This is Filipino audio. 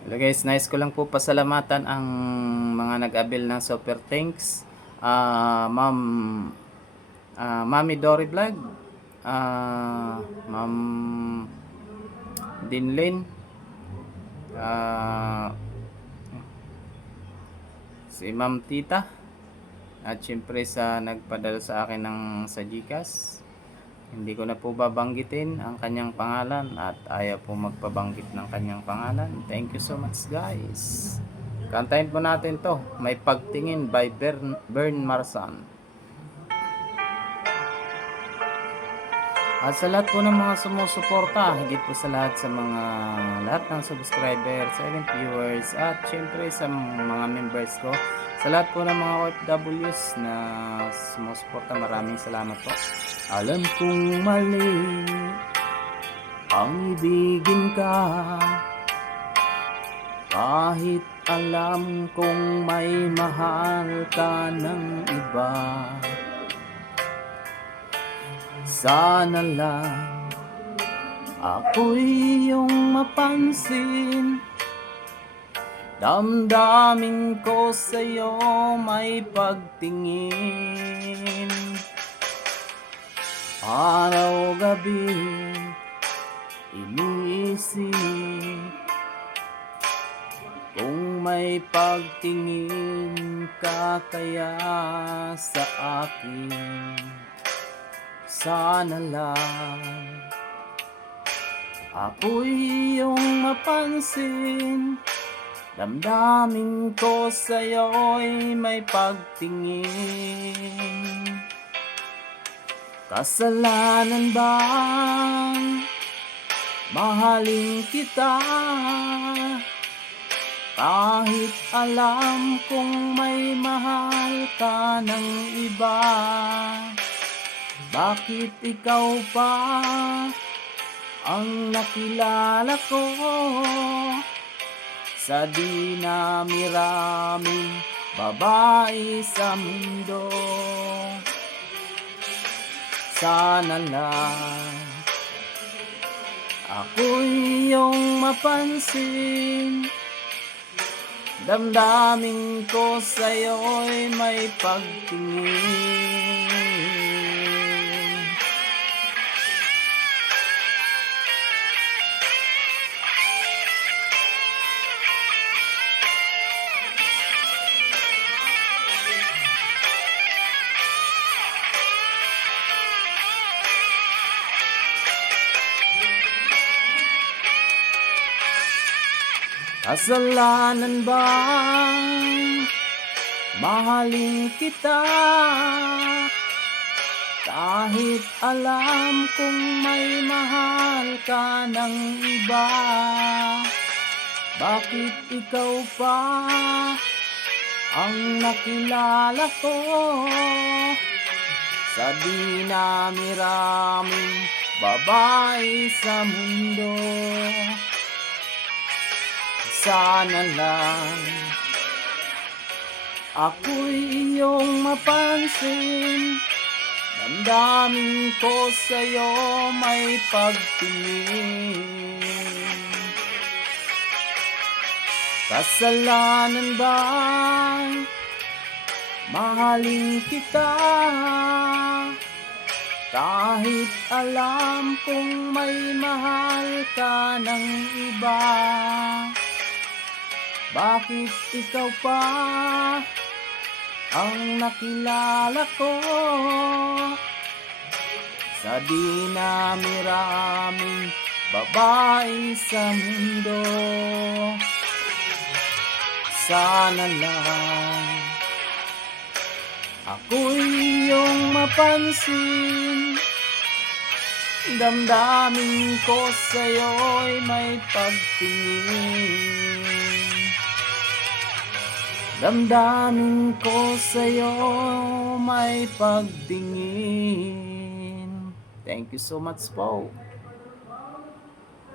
Hello guys, nice ko lang po pasalamatan ang mga nag-avail ng super thanks. Ma'am Mami Dory Vlog, Ma'am Dinlin, ah, si Ma'am Tita, at syempre sa nagpadala sa akin ng sa GCash. Hindi ko na po babanggitin ang kanyang pangalan at ayaw po magpabanggit ng kanyang pangalan. Thank you so much guys. Kantahin po natin to, May Pagtingin by Bern Marsan. At sa lahat po ng mga sumusuporta, higit po sa lahat ng subscribers, silent viewers, at syempre sa mga members ko, sa lahat po ng mga OFWs na sumusuporta, maraming salamat po. Alam kong mali ang ibigin ka, kahit alam kong may mahal ka ng iba. Sana lang ako'y iyong mapansin, damdamin ko sa'yo may pagtingin. Araw-gabi iniisip kung may pagtingin ka kaya sa akin. Sana lang ako'y iyong mapansin, damdamin ko sa'yo'y may pagtingin. Kasalanan bang mahalin kita, kahit alam kong may mahal ka ng iba? Bakit ikaw pa ang nakilala ko sa dinami-raming babae sa mundo? Sana lang ako'y iyong mapansin, damdamin ko sa'yo'y may pagtingin. Kasalanan bang mahalin kita, kahit alam kong may mahal ka ng iba? Bakit ikaw pa ang nakilala ko sa dinami-raming babae sa mundo? Sana lang ako'y iyong mapansin, damdamin ko sa'yo may pagtingin. Kasalanan bang mahalin kita, kahit alam kong may mahal ka ng iba? Bakit ikaw pa ang nakilala ko sa dinami-raming babae sa mundo? Sana lang ako'y iyong mapansin, damdamin ko sa'yo'y may pagtingin. Damdamin ko sa'yo may pagtingin. Thank you so much po.